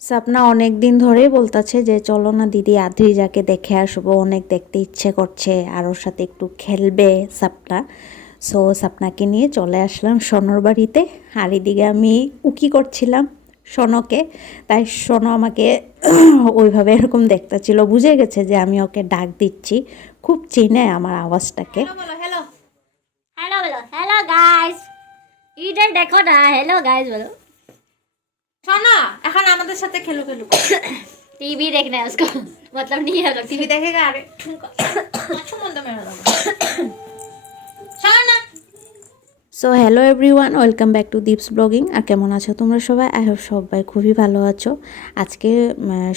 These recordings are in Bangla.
সাপনা অনেক দিন ধরেই বলতেছে যে চলো না দিদি আদ্রিজাকে দেখে আসবো, অনেক দেখতে ইচ্ছে করছে আর ওর সাথে একটু খেলবে সাপনা। সো সাপনাকে নিয়ে চলে আসলাম সোনর বাড়িতে। আর এদিকে আমি উকি করছিলাম সোনকে, তাই সোনো আমাকে ওইভাবে এরকম দেখতেছিল, বুঝে গেছে যে আমি ওকে ডাক দিচ্ছি, খুব চিনে আমার আওয়াজটাকে। हेलो बोलो हेलो हेलो बोलो हेलो गाइस इधर देखो ना हेलो गाइस बोलो শোনো এখন আমাদের সাথে খেলু খেলু टीवी देखना है उसको मतलब नहीं है लोग টিভি দেখেগা আরে ঠুনকা আচ্ছা মন্দ মেরে দাও শোনো না। So hello everyone, welcome back to Deep's blogging. আর কেমন আছো তোমরা সবাই? আই হোপ সবাই খুবই ভালো আছো। আজকে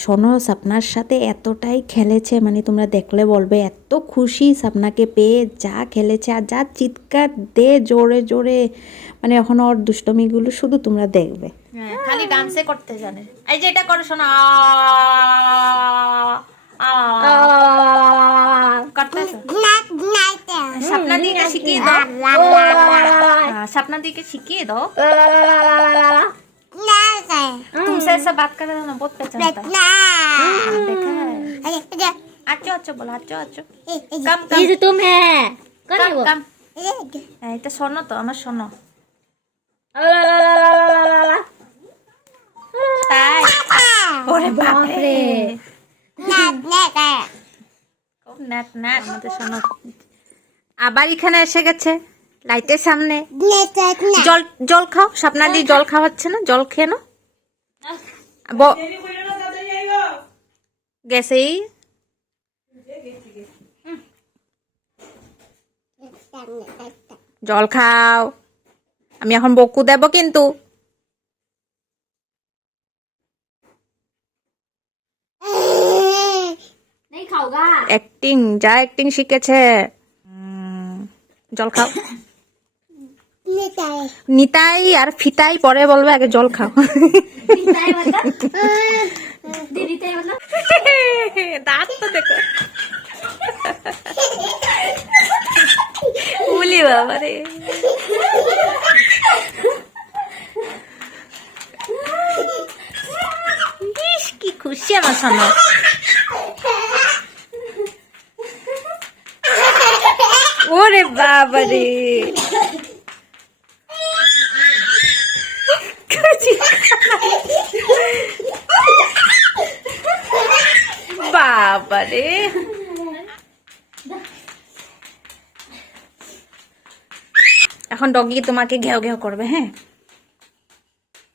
সোনো সাপনার সাথে এতটাই খেলেছে, মানে তোমরা দেখলে বলবে এত খুশি সাপনাকে পেয়ে, যা খেলেছে আর যা চিৎকার দে জোরে জোরে, মানে এখন ওর দুষ্টমিগুলো শুধু তোমরা দেখবে। হ্যাঁ খালি ডান্সে করতে জানে। এই যে এটা করো শোনো করতেছো স্বপ্না দিকে শিখিয়ে দাও, सपना दी के शिखिए दो। तुमसे ऐसा बात कर रहा ना बहुत पहचानता है। देखा है अच्छो अच्छो बोला अच्छो अच्छो कम कम ये तुम है कौन है कम वो कम এটা শোনো তো আমার শোনো তাই ওরে বাপ রে খুব নাট নাট মতে শোনো আবার এখানে এসে গেছে লাইটের সামনে জল জল খাও স্বপ্না দি জল খাওয়াচ্ছে না জল খেয়ে নাও গেছেই জল খাও আমি এখন বকু দেব কিন্তু नहीं खाओगा অ্যাক্টিং যা অ্যাক্টিং শিখেছে জল খাও নিতাই আর ফিতাই পরে বলবে আগে জল খাও रीता है मतलब रीता है मतलब দাঁত তো দেখো উলি বাবা রে ইস কি খুশি আমার শোনো ওরে বাবা রে বাবা রে এখন ডগি তোমাকে ঘেউ ঘেউ করবে হ্যাঁ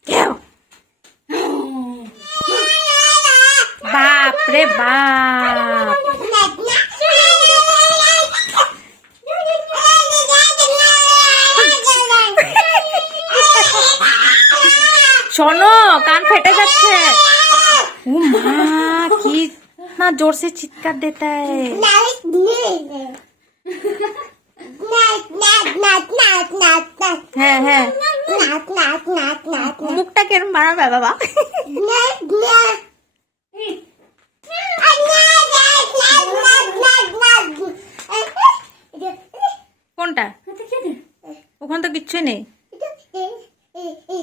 ঘেউ বাপ রে বাপ শোনো কান ফেটে যাচ্ছে ও মা কি না जोर से चिৎকার देता है হ্যাঁ হ্যাঁ মুখটা কেরম বানাবে বাবা কোনটা ওখানে তো কিচ্ছুই নেই কি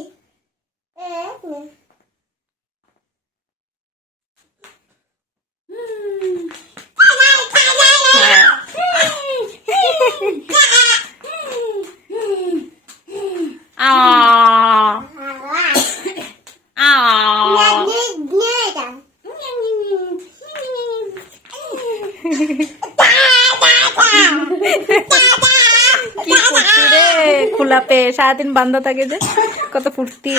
ফুর্তি রে খোলা পে সারাদিন বান্ধা থাকে যে কত ফুর্তি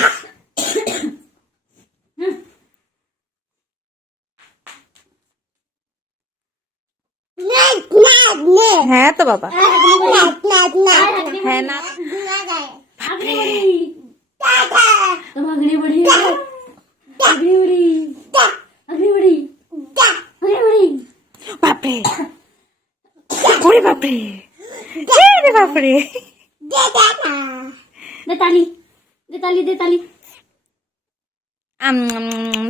হ্যাঁ তো বাবা হ্যাঁ না तुम अगली बड़ी हो अगली बड़ी अगली बड़ी अगली बड़ी বাপরে ওরে বাপরে রে বাপরে दे ताली दे ताली दे ताली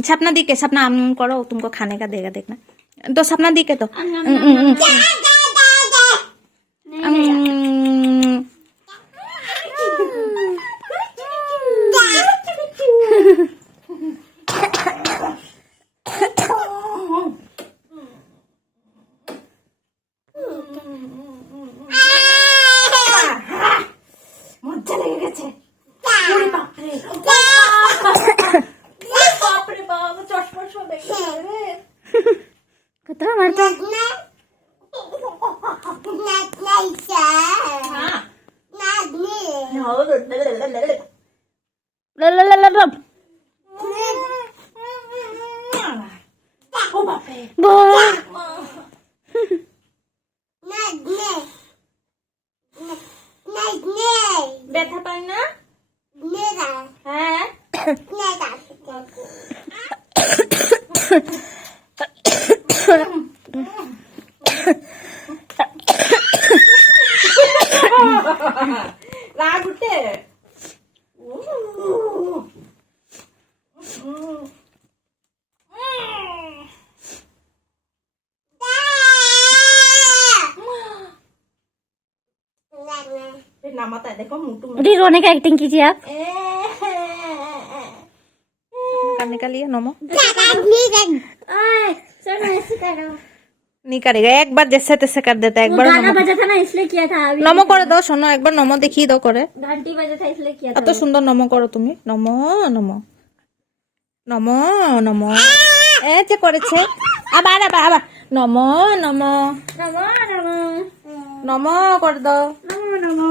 सपना दी के सपना करो तुमको खाने का देगा देखना तो सपना दी के तो চশমা সব দেখে রে কত মারতো ব্যথা পাই না হ্যাঁ রাগ উঠে नामाता है देखो मुटु उठी रोने का एक्टिंग कीजिए आप करने का लिए नमो सर ऐसे करो नहीं करेगा एक बार जैसे तैसे कर देता है एक बार गाना बजा था ना इसलिए किया था अभी नमो করে দাও শোনো একবার নমো দেখিয়ে দাও করে घंटी बजा था इसलिए किया था এত সুন্দর নমো করো তুমি নমো নমো নমো নমো এই যে করেছে আবার আবার আবার নমো নমো नमो नमो নমো করে দাও नमो नमो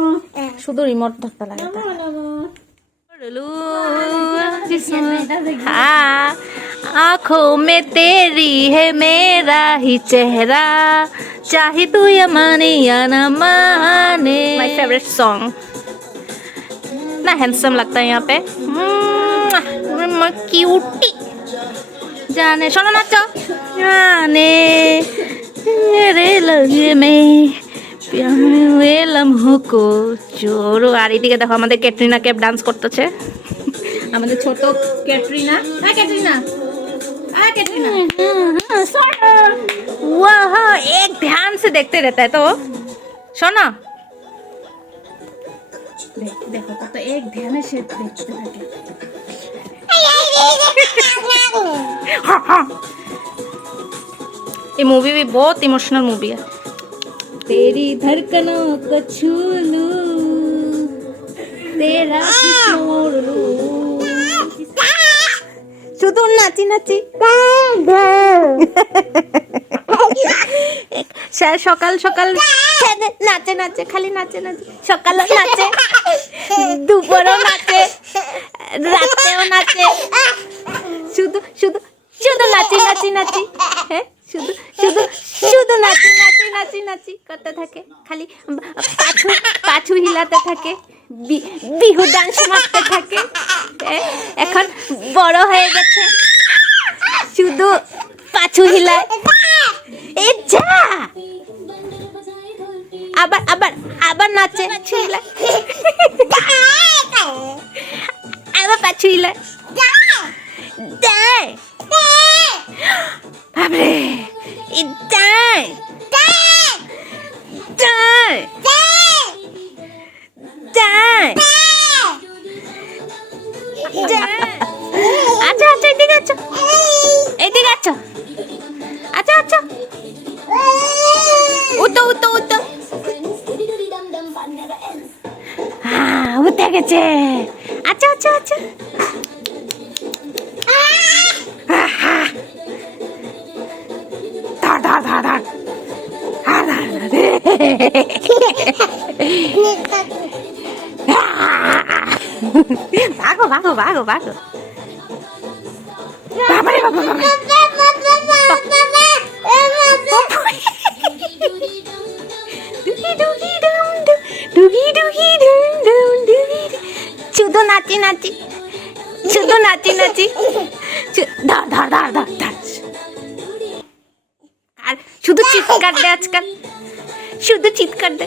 শুধু রিমোট ধরতে লাগে नमो नमो हाँ आँखों में तेरी है मेरा ही चेहरा चाहे तू या माने या ना माने माय फेवरेट सॉन्ग इतना हैंडसम लगता है यहाँ पे क्यूटी जाने शोनो नाचो जाने मेरे लगे में প্যারে हुए लम्हों को চোরো আর এদিকে দেখো আমাদের ক্যাটরিনা कैफ ডান্স করতেছে আমাদের ছোট ক্যাটরিনা হ্যাঁ ক্যাটরিনা হ্যাঁ ক্যাটরিনা वाह एक ध्यान से देखते रहता है तो शोना देखो तो एक ध्यान से देखते থাকে ये मूवी भी बहुत इमोशनल मूवी है तेरी धड़कनों को छू लूं तेरा किस मोड़ लूं শুধু নাচি নাচি সকাল সকাল নাচে নাচে খালি নাচে নাচে সকালও নাচে দুপুরও নাচে রাতেও নাচে শুধু শুধু শুধু নাচি নাচি নাচি হ্যাঁ শুধু শুধু শুধু নাচি নাচি নাচি নাচি করতে থাকে খালি পাছু পাছু হিলাতে থাকে বিহু ডান্স মারতে থাকে এখন বড় হয়ে গেছে শুধু পাছু হিলায় এই যা আবার আবার আবার নাচে পাছু হিলায় আবার পাছু হিলায় দাঁড় বাবরে দাঁড় দাঁড় দাঁড় আচ্ছা আচ্ছা এদিকে আচ্ছা এদিকে আচ্ছা আচ্ছা আচ্ছা উঠো উঠো উঠো হ্যাঁ উঠে গেছে আচ্ছা আচ্ছা আচ্ছা ধর ধর ধর ধর ভাগো ভাগো ভাগো ভাগো বাবারে বাবা শুধু নাচি নাচি শুধু নাচি নাচি ধর ধর ধর ধর ধর আর শুধু চিৎকার দে আজকাল শুধু চিৎকার দে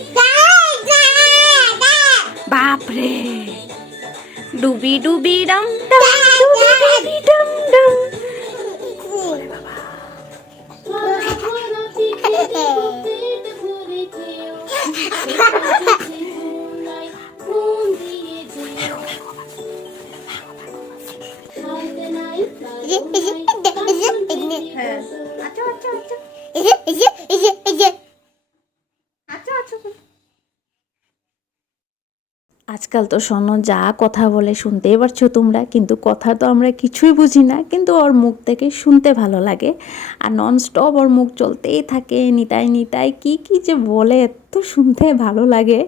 বাপরে ডুবি ডুবি ডম ডম ডুবি ডুবি ডম ডম আচ্ছা আচ্ছা আচ্ছা আচ্ছা আচ্ছা আজকাল তো শোনো যা কথা বলে শুনতেই পারছো তোমরা, কিন্তু কথা তো আমরা কিছুই বুঝি না, কিন্তু ওর মুখ থেকে শুনতে ভালো লাগে। আর ননস্টপ ওর মুখ চলতেই থাকে, নিতাই নিতাই কি কি যে বলে, এত শুনতে ভালো লাগে।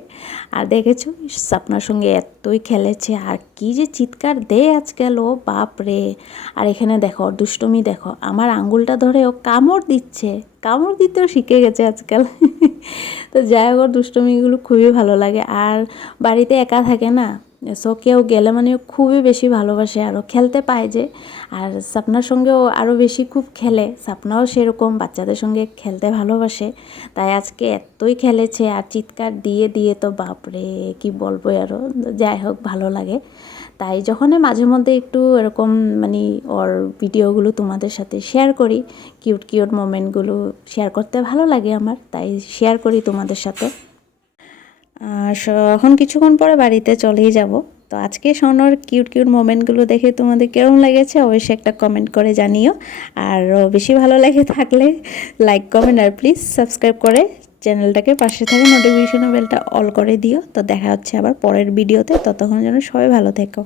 আর দেখেছো সাপনার সঙ্গে এতই খেলেছে, আর কি যে চিৎকার দেয় আজকাল ও, বাপ রে। আর এখানে দেখো ওর দুষ্টুমি দেখো, আমার আঙ্গুলটা ধরে ও কামড় দিচ্ছে, কামড় দিতেও শিখে গেছে আজকাল। তো যাই হোক, ওর দুষ্টুমিগুলো খুবই ভালো লাগে। আর বাড়িতে একা থাকে না, সো কেউ গেলে মানে ও খুবই বেশি ভালোবাসে, আরও খেলতে পায় যে। আর সাপনার সঙ্গেও আরও বেশি খুব খেলে, সাপনাও সেরকম বাচ্চাদের সঙ্গে খেলতে ভালোবাসে। তাই আজকে এতই খেলেছে, আর চিৎকার দিয়ে দিয়ে তো বাপরে কি বলবো আরও। যাই হোক, ভালো লাগে। তাই যখনই মাঝে মধ্যে একটু এরকম মানে ওর ভিডিওগুলো তোমাদের সাথে শেয়ার করি, কিউট কিউট মোমেন্টগুলো শেয়ার করতে ভালো লাগে আমার, তাই শেয়ার করি তোমাদের সাথে। এখন কিছুক্ষণ পরে বাড়িতে চলেই যাব। তো আজকে সোনর কিউট কিউট মোমেন্টগুলো দেখে তোমাদের কেমন লেগেছে অবশ্যই একটা কমেন্ট করে জানিও। আর বেশি ভালো লেগে থাকলে লাইক কমেন্ট আর প্লিজ সাবস্ক্রাইব করে চ্যানেলটাকে পাশে থাকা নোটিফিকেশন বেলটা অল করে দিও। তো দেখা হচ্ছে আবার পরের ভিডিওতে, ততক্ষণ যেন সবাই ভালো থেকো।